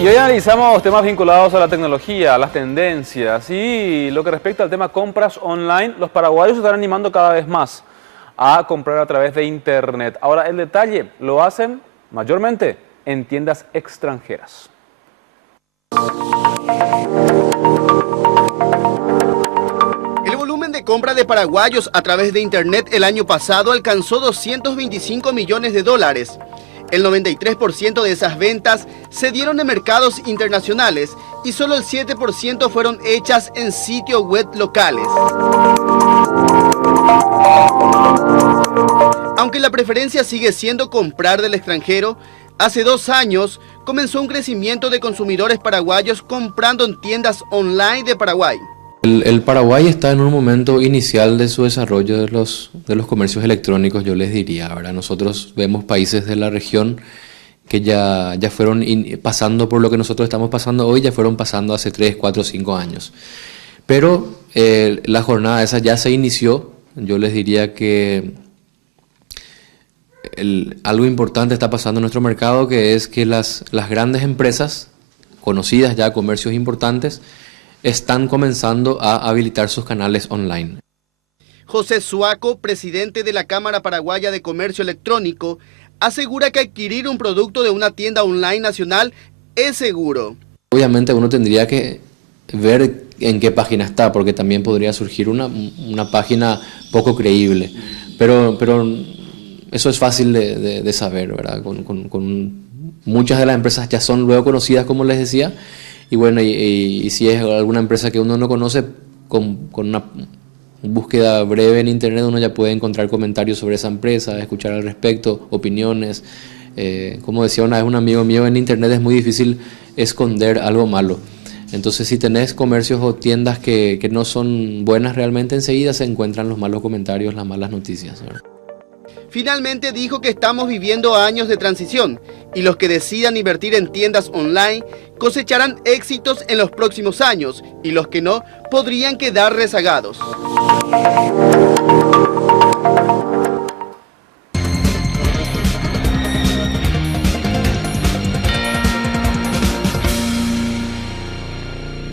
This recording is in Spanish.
Y hoy analizamos temas vinculados a la tecnología, a las tendencias y lo que respecta al tema compras online, los paraguayos se están animando cada vez más a comprar a través de internet. Ahora, el detalle, lo hacen mayormente en tiendas extranjeras. El volumen de compra de paraguayos a través de internet el año pasado alcanzó 225 millones de dólares. El 93% de esas ventas se dieron en mercados internacionales y solo el 7% fueron hechas en sitios web locales. Aunque la preferencia sigue siendo comprar del extranjero, hace 2 años comenzó un crecimiento de consumidores paraguayos comprando en tiendas online de Paraguay. El Paraguay está en un momento inicial de su desarrollo de los comercios electrónicos, yo les diría. Ahora nosotros vemos países de la región que ya fueron pasando por lo que nosotros estamos pasando hoy, ya fueron pasando hace 3, 4, 5 años. Pero la jornada esa ya se inició. Yo les diría que algo importante está pasando en nuestro mercado, que es que las grandes empresas conocidas ya, comercios importantes, están comenzando a habilitar sus canales online. José Suaco, presidente de la Cámara Paraguaya de Comercio Electrónico, asegura que adquirir un producto de una tienda online nacional es seguro. Obviamente uno tendría que ver en qué página está, porque también podría surgir una página poco creíble, pero eso es fácil de saber, ¿verdad? Con muchas de las empresas ya son luego conocidas, como les decía. Y bueno, y si es alguna empresa que uno no conoce, con una búsqueda breve en internet uno ya puede encontrar comentarios sobre esa empresa, escuchar al respecto, opiniones. Como decía una vez un amigo mío, en internet es muy difícil esconder algo malo. Entonces, si tenés comercios o tiendas que no son buenas realmente, enseguida se encuentran los malos comentarios, las malas noticias, ¿verdad? Finalmente dijo que estamos viviendo años de transición y los que decidan invertir en tiendas online cosecharán éxitos en los próximos años y los que no podrían quedar rezagados.